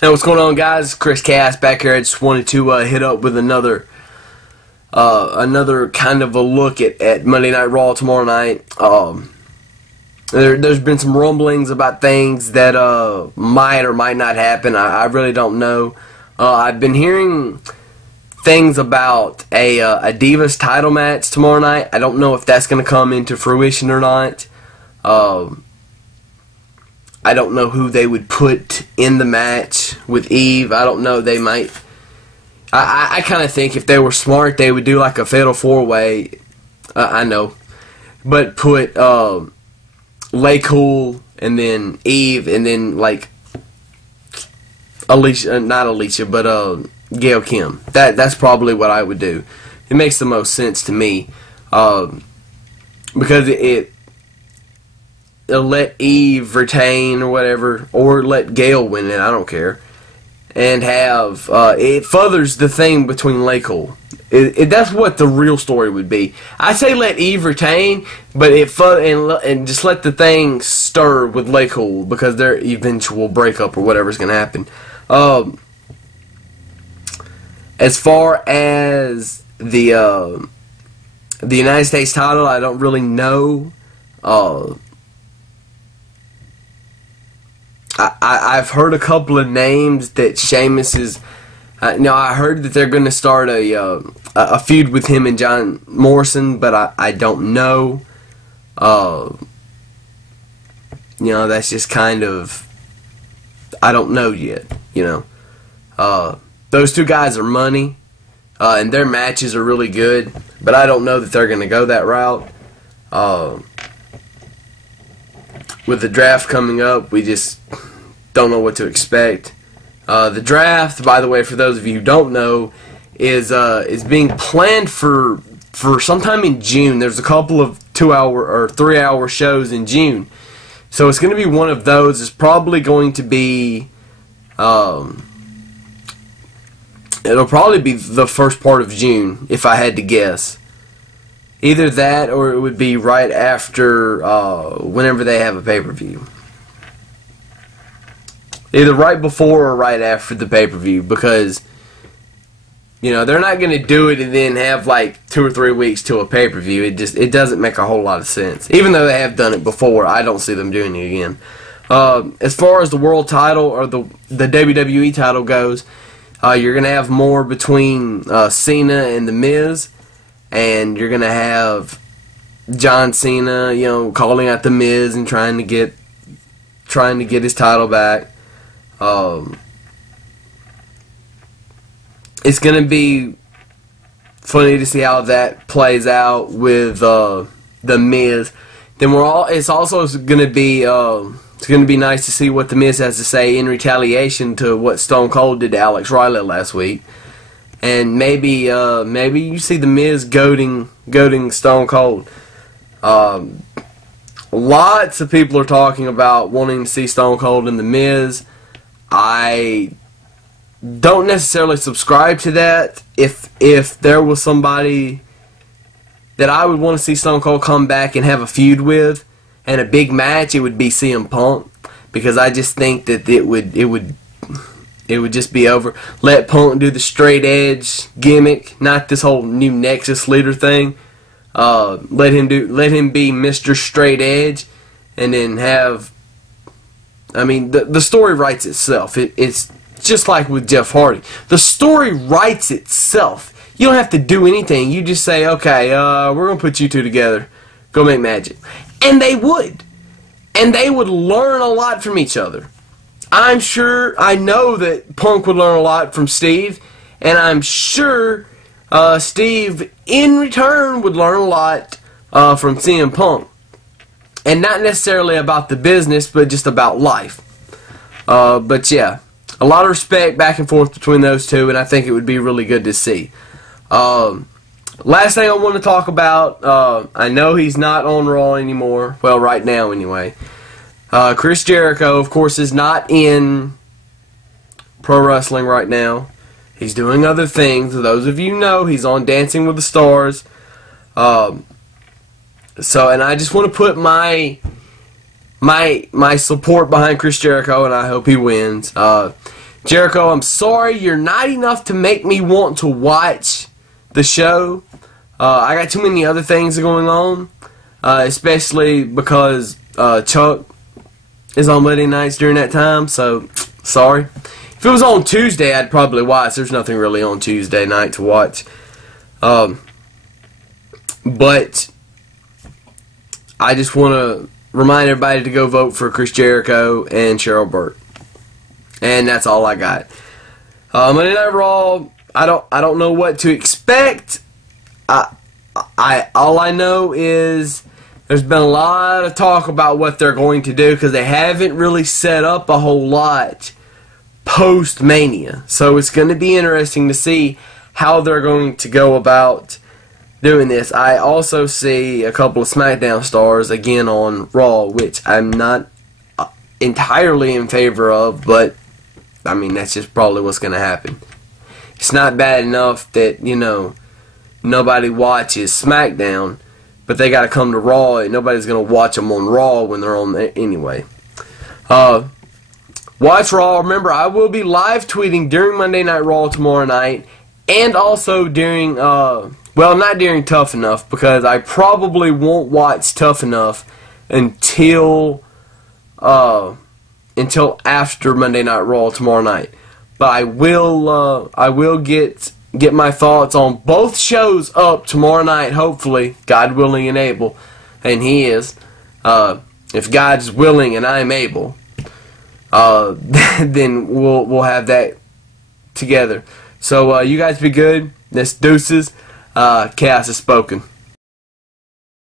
Hey, what's going on, guys? Chris Cass back here. I just wanted to hit up with another kind of a look at Monday Night Raw tomorrow night. There's been some rumblings about things that might or might not happen. I really don't know. I've been hearing things about a Divas title match tomorrow night. I don't know if that's going to come into fruition or not. I don't know who they would put in the match with Eve. I don't know. They might. I kind of think if they were smart, they would do like a fatal four-way. I know. But put Lay Cool and then Eve and then like Alicia, not Alicia, but Gail Kim. That's probably what I would do. It makes the most sense to me. Because it'll let Eve retain or whatever, or let Gail win it, I don't care. And have, it furthers the thing between Lay Cool. That's what the real story would be. I say let Eve retain, but and just let the thing stir with Lay Cool, because their eventual breakup or whatever's going to happen. As far as the United States title, I don't really know. I've heard a couple of names that Sheamus is. Now I heard that they're going to start a feud with him and John Morrison, but I don't know. That's just kind of, I don't know yet. Those two guys are money, and their matches are really good, but I don't know that they're going to go that route. With the draft coming up, we just don't know what to expect. The draft, by the way, for those of you who don't know, is being planned for sometime in June. There's a couple of 2-hour or 3-hour shows in June, so it's going to be one of those. It's probably going to be, it'll probably be the first part of June, if I had to guess. Either that, or it would be right after whenever they have a pay-per-view. Either right before or right after the pay-per-view, because they're not going to do it and then have like 2 or 3 weeks till a pay-per-view. It doesn't make a whole lot of sense. Even though they have done it before, I don't see them doing it again. As far as the world title or the WWE title goes, you're going to have more between Cena and The Miz, and you're going to have John Cena, calling out The Miz and trying to get his title back. It's going to be funny to see how that plays out with The Miz. Then it's also going to be it's going to be nice to see what The Miz has to say in retaliation to what Stone Cold did to Alex Riley last week. And maybe you see The Miz goading Stone Cold. Lots of people are talking about wanting to see Stone Cold and The Miz. I don't necessarily subscribe to that. If there was somebody that I would want to see Stone Cold come back and have a feud with, and a big match, it would be CM Punk, because I just think that it would just be over. Let Punk do the straight edge gimmick, not this whole new Nexus leader thing. Let him be Mr. Straight Edge, and then have. I mean, the story writes itself. It's just like with Jeff Hardy. The story writes itself. You don't have to do anything. You just say, okay, we're gonna put you two together. Go make magic, and they would, learn a lot from each other. I know that Punk would learn a lot from Steve, and I'm sure Steve, in return, would learn a lot from CM Punk. And not necessarily about the business, but just about life. But yeah, a lot of respect back and forth between those two, and I think it would be really good to see. Last thing I want to talk about, I know he's not on Raw anymore. Well, right now anyway. Chris Jericho, of course, is not in pro wrestling right now. He's doing other things. Those of you know, he's on Dancing with the Stars. And I just want to put my support behind Chris Jericho, and I hope he wins. Jericho, I'm sorry, you're not enough to make me want to watch the show. I got too many other things going on, especially because Chuck is on Monday nights during that time, so sorry. If it was on Tuesday, I'd probably watch. There's nothing really on Tuesday night to watch. But I just want to remind everybody to go vote for Chris Jericho and Cheryl Burke. And that's all I got. Monday Night Raw, I don't know what to expect. All I know is there's been a lot of talk about what they're going to do because they haven't really set up a whole lot post-Mania. So it's going to be interesting to see how they're going to go about doing this. I also see a couple of SmackDown stars again on Raw, which I'm not entirely in favor of, but I mean, that's just probably what's going to happen. It's not bad enough that, you know, nobody watches SmackDown, but they got to come to Raw, and nobody's going to watch them on Raw when they're on there anyway. Watch Raw. Remember, I will be live tweeting during Monday Night Raw tomorrow night, and also during, well, not during Tough Enough, because I probably won't watch Tough Enough until after Monday Night Raw tomorrow night. But I will get my thoughts on both shows up tomorrow night, hopefully, God willing and able, and He is. If God's willing and I'm able, then we'll have that together. So you guys be good. This deuces. Chaos is spoken.